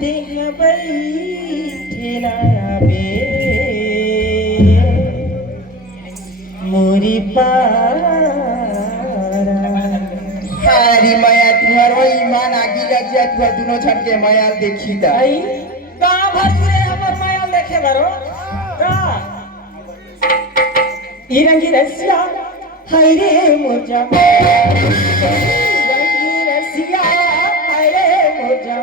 तेहा बैठेला बे मोरी पारा हारी माया तुम्हार वही मान आगी लग जाए तुआ दोनों छटके माया देखी ता आई का भरजुरे हमर माया देखे बरो का इरंगी रसिया हाय रे मोजा इरंगी रसिया हाय रे मोजा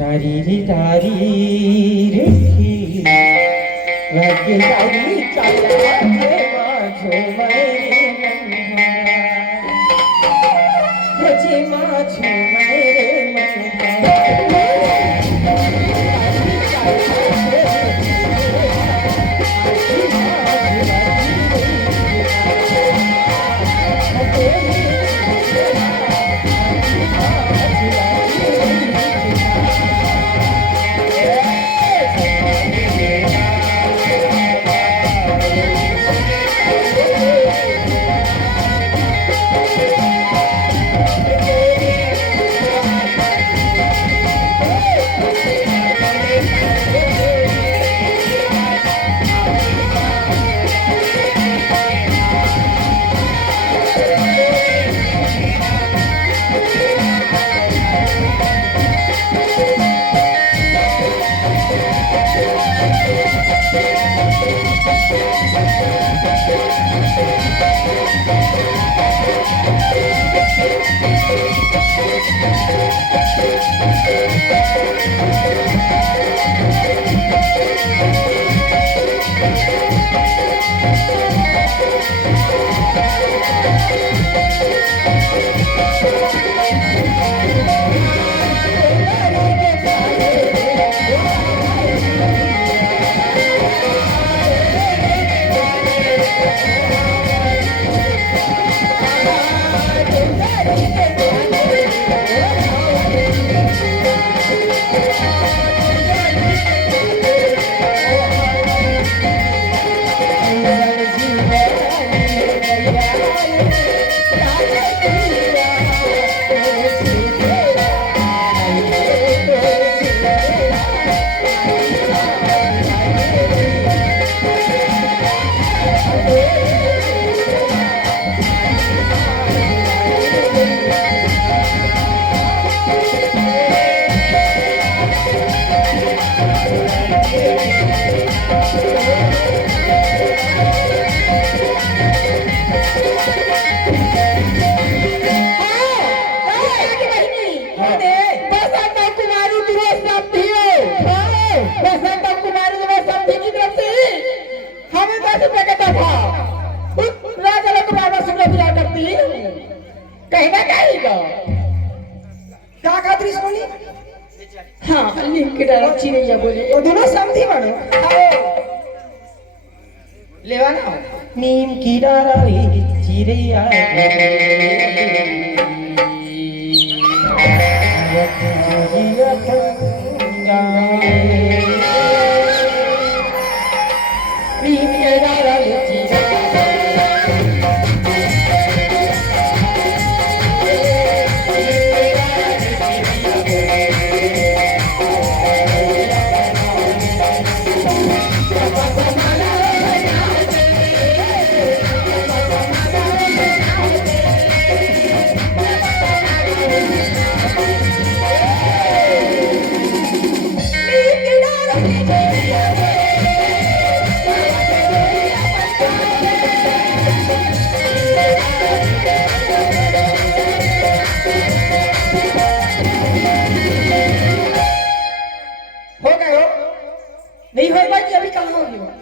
डारी रे भाग्य डारी काला रे माझो मेरे माझो मेरे महीना काही ग का खात्री सोनी हाँ नीम के डाला चिड़ैया बोले वो दोनों समझी बनो लेवा ना नीम की डाली चिड़ैया नीम की डाली हो गए हो नहीं हो भाई अभी कहाँ हो गए